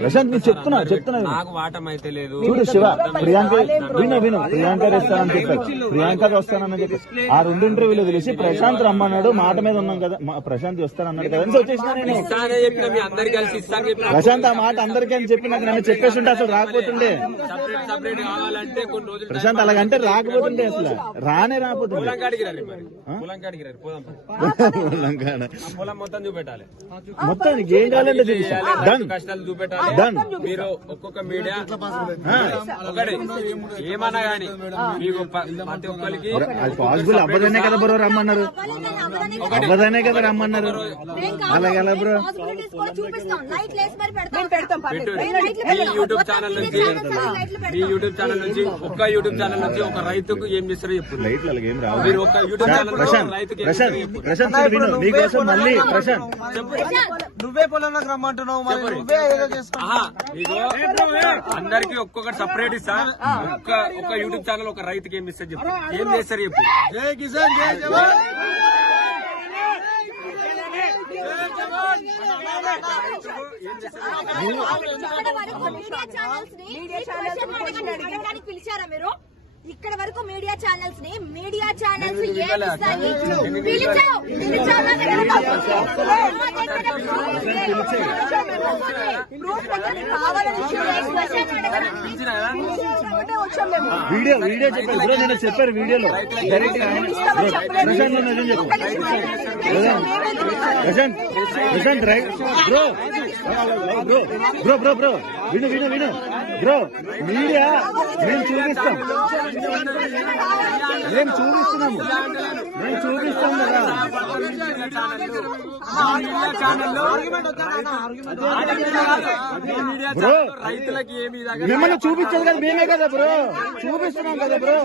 ప్రశాంత్ నేను చెప్తున్నా నాకు వాటం అయితే లేదు. చూడు శివ, ప్రియాంక ప్రియాంక వస్తానని చెప్పారు, ప్రియాంక వస్తానని చెప్పి ఆ 2 ఇంటర్వ్యూలు తెలిసి ప్రశాంత్ రమ్మన్నాడు, మాట మీద ఉన్నాం కదా, ప్రశాంత్ వస్తానన్నాడు కదా వచ్చేసిన నేను. ప్రశాంత్ ఆ మాట అందరికీ అని చెప్పి నాకు నన్ను చెప్పేసి ఉంటే అసలు రాకపోతుండే. ప్రశాంత్ అలాగంటే రాకపోతుండే, అసలు రానే రాకపోతుండే. మొత్తానికి ఏం కావాలంటే చూపిస్తాను. కష్టాలు చూపెట్టాలి. మీరు ఒక్కొక్క మీడియా ఒకటి ఏమన్నా గానీ మీకు ప్రతి ఒక్కరికి పాసిబుల్ అవ్వదనే కదా బ్రో రమ్మన్నారు, అవ్వదనే కదా రమ్మన్నారు. అలాగెలా బ్రో? యూట్యూబ్ ఛానల్ నుంచి ఒక్క యూట్యూబ్ ఛానల్ నుంచి ఒక రైతుకు ఏం చేస్తారో చెప్పు. లైట్లు అలాగేం రావు. మీరు ఒక్క యూట్యూబ్ ఛానల్ రైతుకి ప్రశాంత్ నీకోసం మళ్ళీ ప్రశాంత్ నువ్వే పొలంలోకి రమ్మంటున్నావు, నువ్వే ఏదో చేస్తావు. అందరికి ఒక్కొక్కటి సపరేట్ ఇస్తా. ఒక్క యూట్యూబ్ ఛానల్ ఒక రైతుకి ఏం ఇస్తారు చెప్పు, ఏం చేస్తారు చెప్పు. జై కిసాన్, జై జవాన్. పిలిచారా మీరు? ఇక్కడ వరకు మీడియా ఛానల్స్ ని ఏమిస్తాయి? వీడియో చెప్పారు బ్రో, నేను చెప్పారు వీడియోలో direct Prashanth right bro bro bro bro విను బ్రో, మీడియా మేము చూపిస్తాం కదా. బ్రో రైతులకి ఏమి మిమ్మల్ని చూపించేది కదా మేమే కదా బ్రో, చూపిస్తున్నాం కదా బ్రో.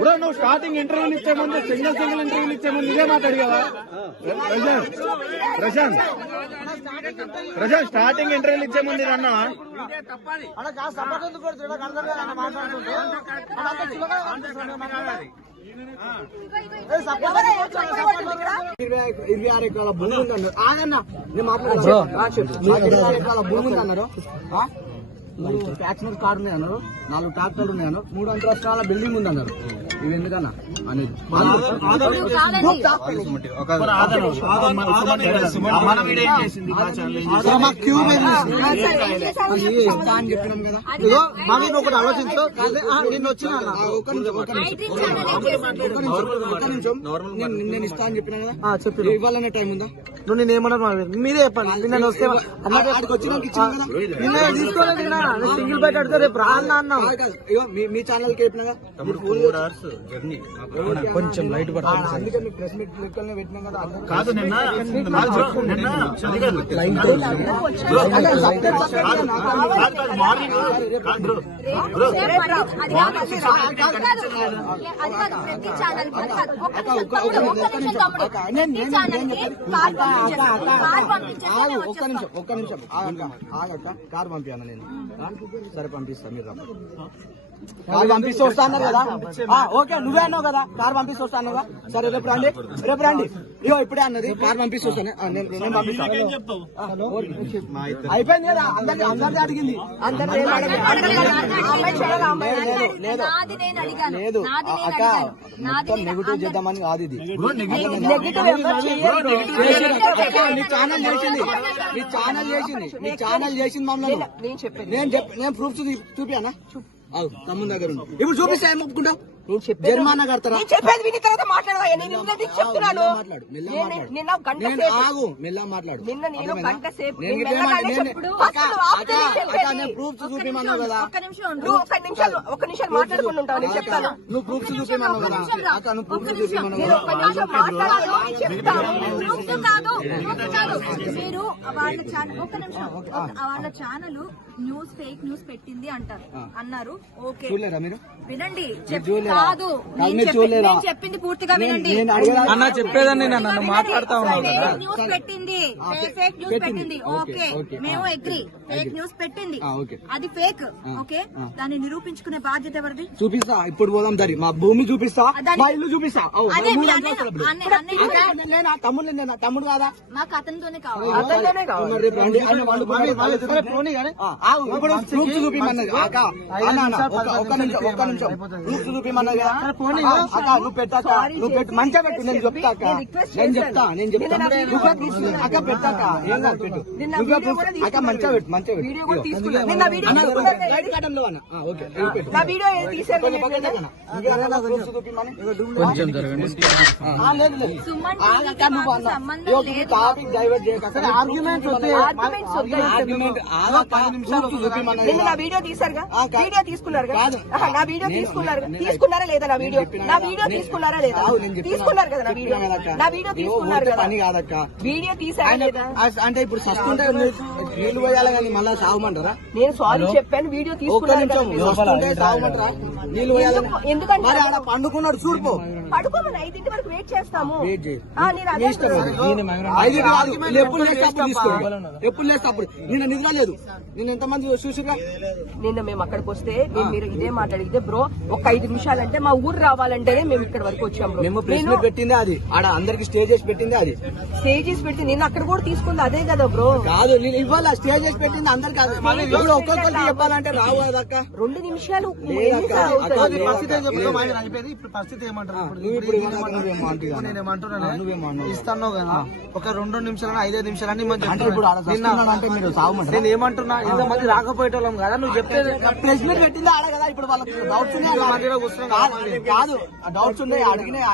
బ్రో నువ్వు స్టార్టింగ్ ఇంటర్వ్యూలు ఇచ్చే ముందు సింగిల్ ఇంటర్వ్యూలు ఇచ్చే ముందు ఇదే మాట్లాడిగావా? ప్రశాంత్ స్టార్టింగ్ ఇంటర్వ్యూలు ఇచ్చే ముందు అన్నా ఇరవై 6 ఎకరాల భూమి ఉందన్నారు. ఆగన్నా నేను మాట్లాడారు. 26 ఎకరాల భూమి ఉందన్నారు. 3 ఫ్యాక్షన్ కార్డు ఉన్నాయి అన్నారు, 4 ట్రాక్టర్లు ఉన్నాయి అన్నారు, 3 అంతస్తుల బిల్డింగ్ ఉంది అన్నారు. ఇవి ఎందుకన్నా అనేది అని చెప్పినాం కదా. ఇదో మనం ఒకటి ఆలోచించు. నిన్న వచ్చిన నేను ఇస్తా అని చెప్పినా కదా, చెప్పి ఇవ్వాలనే టైం ఉందా? నువ్వు నేను ఏమన్నా మీరే చెప్పండి. నేను వస్తే అక్కడికి వచ్చినాక ఇచ్చిన కదా, నిన్న తీసుకోలేదు. సింగిల్ బైట్ అడితే రేపు రా అన్నా. మీ ఛానల్ కి చెప్పినా కొంచెం లైట్ పడుతుంది, అందుకే మీ ప్రెస్ మీట్ లెక్కలనే పెట్టినాం కదా. కాదు నిన్న ఒక్క నిమిషం ఆగక్క. కారు పంపియాను నేను. సరే పంపిస్తా, మీరు కారు పంపిస్తూ వస్తా అన్నారు కదా. ఓకే నువ్వే అన్నావు కదా కారు పంపిస్తూ వస్తా అన్నావు. సరే రేపు రండి. ఇగో ఇప్పుడే అన్నది కారు పంపిస్తూ వస్తాను. నేను పంపిస్తాను. అయిపోయింది కదా, అందరిది అడిగింది. లేదు అక్క, మొత్తం నెగిటివ్ చేద్దామని కాదు ఇది. నీ ఛానల్ చేసింది మమ్మల్ని. నేను ప్రూఫ్స్ చూపియానా? తమ్ముని దగ్గర ఉంది. ఇప్పుడు చూపిస్తే ఏం ఒప్పుకుంటావు? జరిమానా కడతారా? ఆగు, మెల్ల మాట్లాడు. ప్రూఫ్స్ చూపిమన్నావు కదా. ఒక్క నిమిషం మాట్లాడుకుంటూ ఉంటావు, నేను చెప్తాను. నువ్వు ప్రూఫ్స్ చూపిమన్నావు కదా అక్క, నువ్వు ప్రూఫ్స్ చూపిమన్నావు కదా. మీరు వాళ్ళ ఛానల్ ఫేక్ న్యూస్ పెట్టింది అన్నారు. ఓకే చూడలేరా మీరు? వినండి, కాదు నేను చెప్పింది పూర్తిగా వినండి. అన్న చెప్పేదాన్ని నన్ను మాట్లాడుతా ఉన్నావు కదా. ఫేక్ న్యూస్ పెట్టింది ఓకే మేము అగ్రి. ఫేక్ న్యూస్ పెట్టింది అది ఫేక్ ఓకే. దాన్ని నిరూపించుకునే బాధ్యత ఎవరిది? చూపిస్తా, ఇప్పుడు పోదాం దరి. మా భూమి చూపిస్తా, మా ఇల్లు చూపిస్తా. అదే మీ తమ్ముడు కాదా? మాకు అతనితోనే కావాలి. ఇప్పుడు ప్రూఫ్ చూపిమన్నది అక్క. ఒక్క నిమిషం ప్రూఫ్ చూపిమన్నది అక్క. నువ్వు పెట్టాక నువ్వు పెట్టు, మంచిగా పెట్టు. నేను చెప్తా అక్క, నేను చెప్తా అక్క. పెట్టాక ఏం కాదు, పెట్టు అక్క. మంచిగా పెట్టు, మంచిగా పెట్టు. కొంచెం జరగండి. టాపిక్ డైవర్ట్ చేయక ఆర్గ్యుమెంట్ నా వీడియో తీసారుగా, వీడియో తీసుకున్నారు నా వీడియో తీసుకున్నారా లేదా? నా వీడియో తీసుకున్నారా లేదా? తీసుకున్నారు కదా నా వీడియో తీసుకున్నారు కదా. పని కాదక్క, వీడియో తీసారా లేదా? అంటే ఇప్పుడు సస్తుంటే నీళ్లు పోయాలి కానీ మళ్ళీ సాగమంటారా? నేను సారీ చెప్పాను, వీడియో తీసుకున్నారు కదా. సస్తుంటే సాగమంటారా? నీళ్లు పోయాలని ఎందుకంటే మరి ఆడ పండుకున్నాడు చూడుపో. పడుకోమని 5 వరకు వెయిట్ చేస్తాము. ఎప్పుడు లేస్తే అప్పుడు నిన్న నిద్ర లేదు. నేను ఎంతమంది చూసిగా నిన్న మేము అక్కడికి వస్తే మీరు ఇదే మాట్లాడితే బ్రో ఒక 5 నిమిషాలంటే మా ఊరు రావాలంటేనే మేము ఇక్కడ వరకు వచ్చాం. మేము ప్రెస్ మీట్ పెట్టింది అది, ఆడ అందరికి స్టేజ్ చేసి పెట్టింది అది. స్టేజ్ చేసి పెట్టి నేను అక్కడ కూడా తీసుకుంది అదే కదా బ్రో. కాదు నేను ఇవాళ స్టేజ్ చేసి పెట్టింది అందరికి. ఇప్పుడు ఒక్కొక్కరికి చెప్పాలంటే రావు కదక్క. 2 నిమిషాలు పరిస్థితి ఏమంటారు? నేనేమంటున్నాను ఇస్తాను కదా, ఒక 2 నిమిషాలు 5 నిమిషాలని నేను ఏమంటున్నా, ఇంతమంది రాకపోయేటోళ్ళం కదా. నువ్వు చెప్తే ప్రెస్ మీట్ పెట్టింది ఆడ కదా. ఇప్పుడు వాళ్ళకి డౌట్స్ ఉన్నాయి కాదు, డౌట్స్ ఉన్నాయి అడిగినాయి.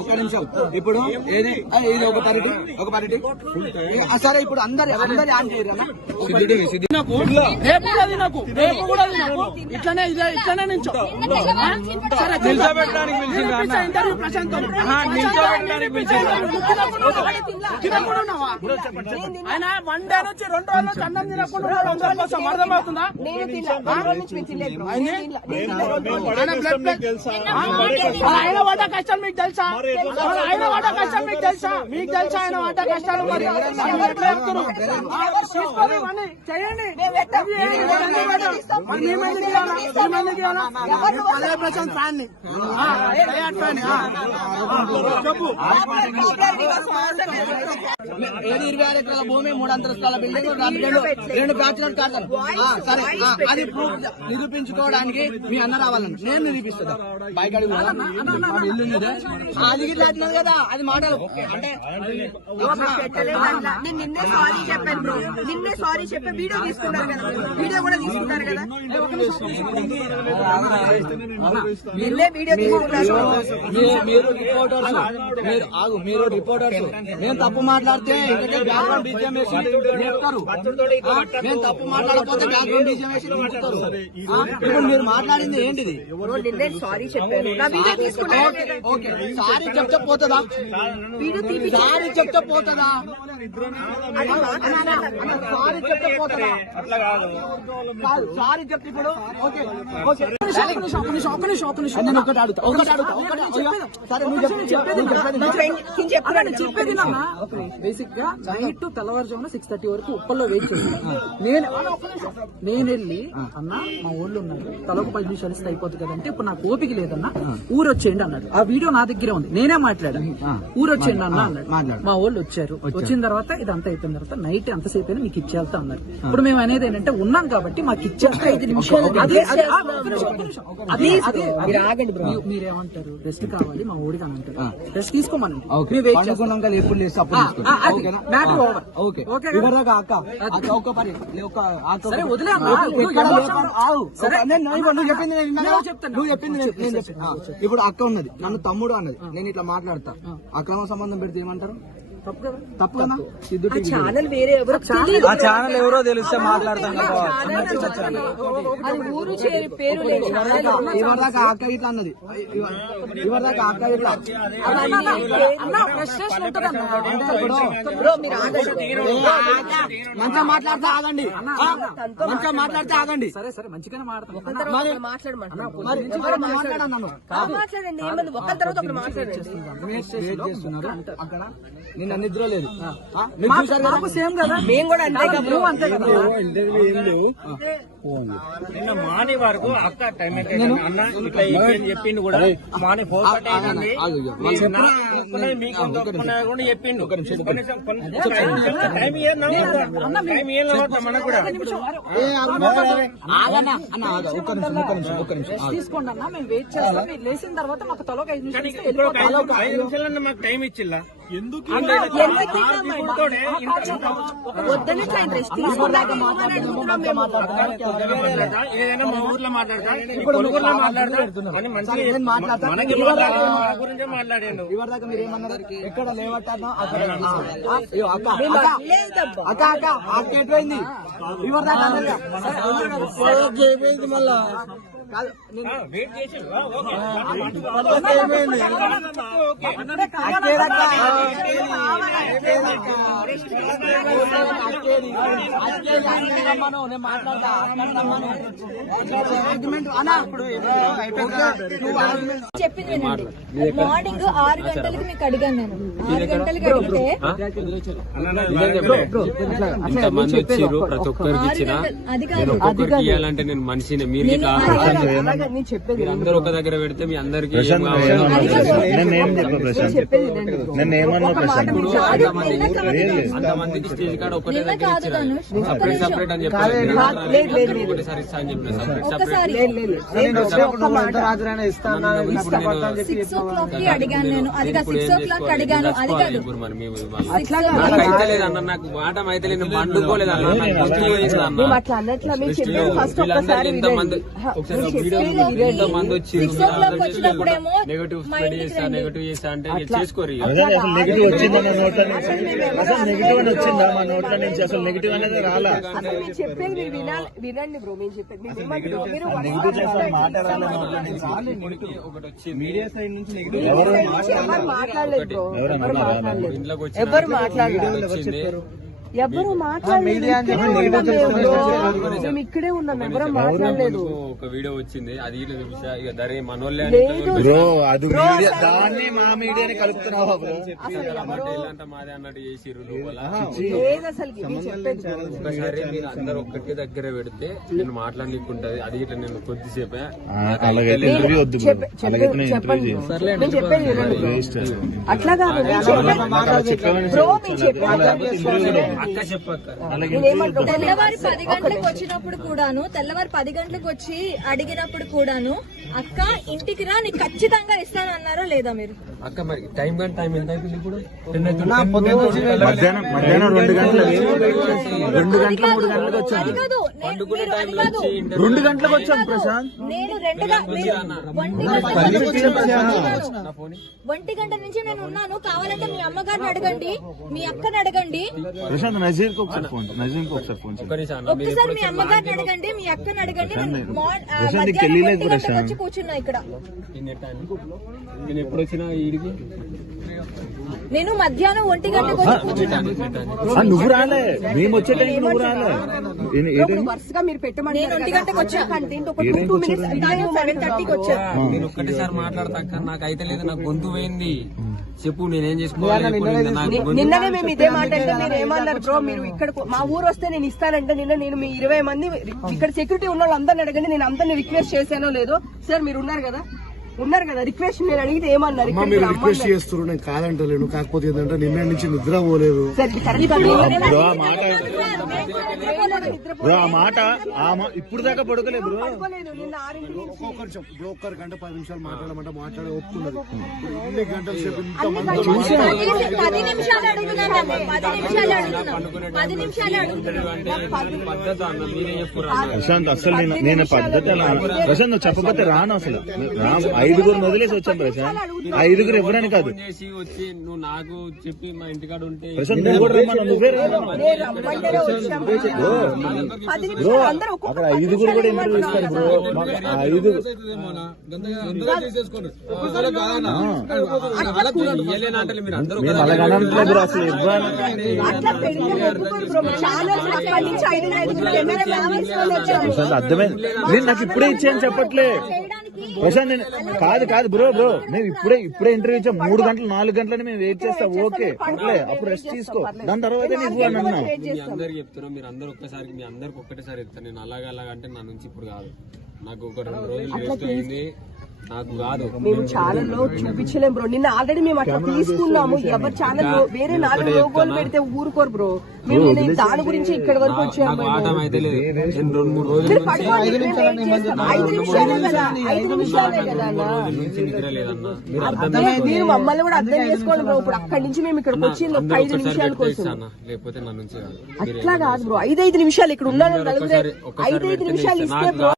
ఒక నిమిషం ఇప్పుడు ఏది ఇది ఒక పరిటి సరే. ఇప్పుడు అందరి ఆన్ చేయరు ఇట్లానే నించో నిల్చోబెట్టడానికి పిలిచిందా? నిల్చోబెట్టడానికి పిలిచిందా? ఆయన 1 డే నుంచి 2 రోజుల నుంచి అన్నం తినకుండా అర్థమవుతుందా? నేను ఆయన వాట కష్టాలు మీకు తెలుసా? ఆయన వాట కష్టాలు మీకు తెలుసా? మీకు తెలుసా ఆయన వాట కష్టాలు? మరి చేయండి. ప్రశాంత్ ఫ్యాన్ ఏది 26 ఎకరాల భూమి, 3 అంతస్తుల బిల్డింగ్, 2 బ్యాచులర్ కార్డులు. సరే అది ప్రూఫ్ నిరూపించుకోవడానికి మీ అన్న రావాలని నేను నిరూపిస్తుందా? బైక్ అడిగి ఇల్లు అది ఇట్లా కదా. అది మాటలు అంటే నిన్నే సారీ చెప్పాను బ్రో. నిన్నే సారీ చెప్పి వీడియో తీసుకున్నారు కదా, వీడియో కూడా తీసుకున్నారు కదా. నిన్నే వీడియో తీసుకున్నారు. మీరు రిపోర్టర్స్. నేను తప్పు మాట్లాడితే బ్యాక్గ్రౌండ్ బీజిఎం వేసి నేర్పుతారు. నేను తప్పు మాట్లాడకపోతే బ్యాక్గ్రౌండ్ బీజిఎం వేసి నేర్పుతారు. ఇప్పుడు మీరు మాట్లాడింది ఏంటిది? నిన్నే సారీ చెప్పాను. నా వీడియో తీసుకున్నారు. ఓకే సారీ చెప్తే పోతుందా? సారీ చెప్తే పోతుందా? సారీ చెప్తే పోతుందా? కాదు సారీ చెప్తే ఇప్పుడు ఓకే ఓకే. నేను ఒకటి అడుగుతా. సరే నువ్వు చెప్పేది బేసిక్ గా నైట్ తెల్లవారుజామున 6:30 వరకు ఉప్పల్లో వెయిట్ చేశాను. నేను వెళ్ళి అన్న మా ఊళ్ళో ఉన్నారు, తలకు 10 నిమిషాలు ఇస్తే అయిపోతుంది కదంటే, ఇప్పుడు నాకు ఓపిక లేదన్నా ఊరు వచ్చేయండి అన్నాడు. ఆ వీడియో నా దగ్గరే ఉంది, నేనే మాట్లాడాను. ఊరు వచ్చేయండి అన్న అన్నాడు. మా వాళ్ళు వచ్చారు. వచ్చిన తర్వాత ఇదంతా అయిపోయిన తర్వాత నైట్ ఎంతసేపు అయినా మీకు ఇచ్చేస్తా అన్నారు. ఇప్పుడు మేము అనేది ఏంటంటే ఉన్నాం కాబట్టి మాకు ఇచ్చేస్తే 5 నిమిషాలు. మీరేమంటారు? రెస్ట్ కావాలి మా ఊరికి అని అంటారు. రెస్ట్ తీసుకోమని ఎప్పుడు లేస్తే అప్పుడు ఇప్పుడు అక్క ఉన్నది, నన్ను తమ్ముడు అన్నది, నేను ఇట్లా మాట్లాడతా. అక్రమ సంబంధం పెడితే ఏమంటారు? తప్పు కదా? తప్పు కదా? సిద్ధు టీవీ ఛానల్ వేరే ఎవరు ఆ ఛానల్ ఎవరో తెలిస్తే మాట్లాడతాం కదా. అది ఊరు పేరు లేదు ఇవరిదాకా అక్క ఇట్లా అన్నది, ఇవరిదాకా అక్క ఇట్లా ఫ్రస్ట్రేషన్ ఉంటదన్న. బ్రో మీరు ఆగండి. మంచిగా మాట్లాడితే ఆగండి, మంచిగా మాట్లాడితే ఆగండి. సరే సరే మంచిగానే మాట్లాడతాం. మరి మాట్లాడమంటారు మరి మాట్లాడన్నాను మాట్లాడండి. ఏమన్నా ఒకరి తర్వాత ఒకరు మాట్లాడండి. చేస్తున్నారు అక్కడ. నిన్న నిద్ర లేదు. మాకు సేమ్ కదా, మేము కూడా అంతే కదా. నువ్వు అంతే కదా. నిన్న మార్ని వరకు అక్క టైం అన్న ఇట్లా చెప్పిండు కూడా మార్ని 4:30 అయింది. మీకు కూడా చెప్పిండు టైం మనకు కూడా ఒక్క నిమిషం తీసుకోండి అన్న, మేము వెయిట్ చేస్తాం. మీరు లేచిన తర్వాత మాకు తలోకి 5 నిమిషాలు ఇస్తే ఇప్పుడు ఒక 5 నిమిషాలన్నా మాకు టైం ఇచ్చిల్లా. వద్దని రెస్ట్ తీసుకున్నాక ఏదైనా మా ఊర్లో మాట్లాడతా, కొనుగోలులో మాట్లాడతా అని మంచిగా మనకి గురించే మాట్లాడాను. ఇవరిదాకా మీరు ఏమన్నారు? ఎక్కడ లేవట్టాను అక్కడ అక్క అక్క అక్క అక్క ఎటువైంది? ఇవరిదాకా మళ్ళా కాదు వెయిట్ చేసి చెప్పింది వినండి. మార్నింగ్ 6 గంటలకి మీకు అడిగాను నేను. 6 గంటలకి అడిగితే ఇంతమంది వచ్చిర్రు, ప్రతి ఒక్కరికి ఇచ్చిన అది నేను కాదు. ఒక్కొక్కరికి ఇవ్వాలంటే నేను మనిషిని, మీరు ఇట్లా నేను చెప్పేది అందరూ ఒక దగ్గర పెడితే మీ అందరికి ఏం ప్రశాంత్ కావాలి? నన్ను ఏం చెప్పా ప్రశాంత్? నన్ను ఏమన్నా ప్రశాంత్? అంతమందికి స్టేజ్ కాడ ఒకటే నిన్న దగ్గర కాదు ఇచ్చిన ధనుష్. సపరేట్ సపరేట్ అని చెప్పాలి. ఒకటేసారి ఇస్తా అని చెప్పిన ఒక్కసారి 6 o'clock కి అడిగాను నేను. అది కాదు 6 o'clock అడిగాను. అది కాదు ఇప్పుడు మరి మేము నాకు అయితే లేదు అన్న, నాకు మాట అయితే నేను పండుకోలేదు అన్న, నాకు గుర్తు పోయింది అన్న. వీళ్ళందరూ ఎంతమంది ఒకసారి వీడియో ఎంతమంది వచ్చి 6 o'clock వచ్చినప్పుడేమో నెగటివ్ స్ప్రెడ్ చేస్తా నెగటివ్ చేస్తా అంటే ఇక చేసుకోరు ఇక. అసలు నెగిటివ్ వచ్చిందా మా నోట్ల నుంచి? అసలు నెగిటివ్ అని వచ్చిందా మా నోట్ల నుంచి? అసలు నెగిటివ్ అనేది రాలా. చెప్పేది వినండి బ్రో. మేము చెప్పేది నెగిటివ్ చేసిన మాట రాలే నోట్ల నుంచి. ఒకటి వచ్చింది మీడియా సైడ్ నుంచి నెగిటివ్ మాట్లాడలేదు. ఇంట్లోకి వచ్చి వచ్చింది ఎవరు మాట్లాడలేదు. మేము ఇక్కడే ఉన్నాం. ఎవరు మాట్లాడలేదు. ఒక వీడియో వచ్చింది, అది ఇట్లా చూసా ఇక దరే మనోళ్ళే బ్రో అది మీడియా, దాన్ని మా మీడియాని కలుపుతున్నావా బ్రో? ఇలాంటి మాదే అన్నట్టు చేసిర్రు లోపల. లేదు అసలు ఒకసారి మీరు అందరు ఒక్కటి దగ్గర పెడితే నేను మాట్లాడలేకుంటది, అది ఇట్లా నేను కొద్దిసేపే అలాగైతే ఇంటర్వ్యూ వద్దు బ్రో. అలాగైతే నేను ఇంటర్వ్యూ అట్లా కాదు. అక్క చెప్పక్క తెల్లవారి 10 గంటలకు వచ్చినప్పుడు కూడాను, తెల్లవారి 10 గంటలకు వచ్చి అడిగినప్పుడు కూడాను అక్క ఇంటికి రా నీకు ఖచ్చితంగా ఇస్తానన్నారా లేదా మీరు? అక్క మరి టైం కానీ టైం ఎంత అవుతుంది ఇప్పుడు? మధ్యాహ్నం 2 గంటలకు 2 గంటల 3 గంటలకు వచ్చాను. అది కాదు. పండుకునే టైంలో వచ్చి 2 గంటలకు వచ్చాను ప్రశాంత్. నేను 1 గంట నుంచి నేను ఉన్నాను. కావాలంటే మీ అమ్మగారిని అడగండి, మీ అక్కని అడగండి. ప్రశాంత్ నజీర్ కి ఒకసారి ఫోన్, నజీర్ కి ఒకసారి ఫోన్ చేయండి. ఒక్కసారి మీ అమ్మగారిని అడగండి, మీ అక్కని అడగండి. నేను ప్రశాంత్ తెలియలేదు మధ్యాహ్నం 1 గంటకు ప్రశాంత్. వచ్చి కూర్చున్నా ఇక్కడ. నేను ఎప్పుడు వచ్చినా వీడికి నేను మధ్యాహ్నం 1 గంటకు వచ్చి కూర్చున్నా. నువ్వు రాలే, మేము వచ్చే టైం నువ్వు రాలే. వరుసగా మీరు పెట్టమని నేను 1 గంటకు వచ్చా. 2 minutes 7:30కి వచ్చా. నేను ఒక్కటేసారి మాట్లాడతా అక్క, నాకు అయితే లేదు, నాకు గొంతు పోయింది. చెప్పు నేనేం చేసుకోవాలి? నిన్ననే మేము ఇదే మాట అంటే మీరు ఏమన్నారు బ్రో, మీరు ఇక్కడ మా ఊరు వస్తే నేను ఇస్తానంటే నేను మీ 20 మంది ఇక్కడ సెక్యూరిటీ ఉన్న వాళ్ళందరిని అడగండి, నేను అందరిని రిక్వెస్ట్ చేశానో లేదో. సార్ మీరు ఉన్నారు కదా రిక్వెస్ట్ మీరు అడిగితే ఏమన్నారు? మీరు రిక్వెస్ట్ చేస్తారు, నేను కాదంటలేను. కాకపోతే ఏంటంటే నిన్న నుంచి నిద్ర పోలేదు. ఆ మాట ఇప్పుడు దాకా పడుకోలేదు బ్రో. కొంచెం బ్రోకర్ గంట 10 నిమిషాలు మాట్లాడమంటే మాట్లాడే ఒప్పుకున్నది. ఎన్ని గంటల సేపు 10 నిమిషాలు అడుగుతున్నాను. 10 నిమిషాలు పద్ధతి అన్న మీరే చెప్పురా. ప్రశాంత్ అసలు నేను పద్ధతి అలా ప్రశాంత్ నువ్వు చెప్పకపోతే రాను అసలు. ఐదుగురు వదిలేసి వచ్చాం ప్రశాంత్. ఆ ఐదుగురు ఎవరని కాదు ఫోన్ చేసి వచ్చి నువ్వు నాకు చెప్పి మా ఇంటికాడ ఉంటే ప్రశాంత్, నువ్వు కూడా రమ్మన్నా, నువ్వే రమ్మన్నా. నేను రమ్మంటేనే వచ్చాం. 10 నిమిషాలు అందరూ ఒక్కొక్క అక్కడ ఐదుగురు కూడా ఇంటర్వ్యూ ఇస్తారు బ్రో. ఆ ఐదుగురు ఇయ్యలేనంటే మీరు అందరూ మేము అలాగనట్లే బ్రో, అసలు ఇవ్వాలి. అట్లా పెడితే ఒప్పుకోరు బ్రో. ఛానల్స్ అక్కడి నుంచి 5 కెమెరా మ్యాన్స్ వాళ్ళు వచ్చారు. ప్రశాంత్ అర్థమైంది. నేను నాకు ఇప్పుడే ఇచ్చాను చెప్పట్లే ప్రశాంత్. నేను కాదు బ్రో మేము ఇప్పుడే ఇంటర్వ్యూ ఇచ్చాం. 3 గంటలు 4 గంటలని మేము వెయిట్ చేస్తాం. ఓకే పర్లే, అప్పుడు రెస్ట్ తీసుకో, దాని తర్వాత ఇవ్వు అని అన్నా. మీ అందరికి చెప్తున్నా, మీరు అందరు ఒక్కసారి మీ అందరికి ఒక్కటేసారి చెప్తాను. నేను అలాగా అంటే నా నుంచి ఇప్పుడు కాదు, నాకు ఒక 2 రోజులు రెస్ట్ అయింది, నాకు కాదు. మేము ఛానల్లో చూపించలేం బ్రో. నిన్న ఆల్రెడీ మేము అట్లా తీసుకున్నాము. ఎవరి ఛానల్ వేరే 4 లోగోలు పెడితే ఊరుకోరు బ్రో. మేము నిన్న దాని గురించి ఇక్కడ వరకు వచ్చాము. నాకు ఆటం అయితే లేదు. నేను 2-3 రోజుల మీరు పడుకోండి, మేము వెయిట్ చేస్తాం. 5 నిమిషాలే కదా, 5 నిమిషాలే కదా అన్న. నుంచి నిద్ర లేదన్నా. మీరు మమ్మల్ని కూడా అర్థం చేసుకోండి బ్రో. ఇప్పుడు అక్కడి నుంచి మేము ఇక్కడికి వచ్చింది ఒక 5 నిమిషాల కోసం. లేకపోతే నా నుంచి కాదు. అట్లా కాదు బ్రో. 5 నిమిషాలు ఇక్కడ ఉన్నాను. 5 నిమిషాలు ఇస్తే బ్రో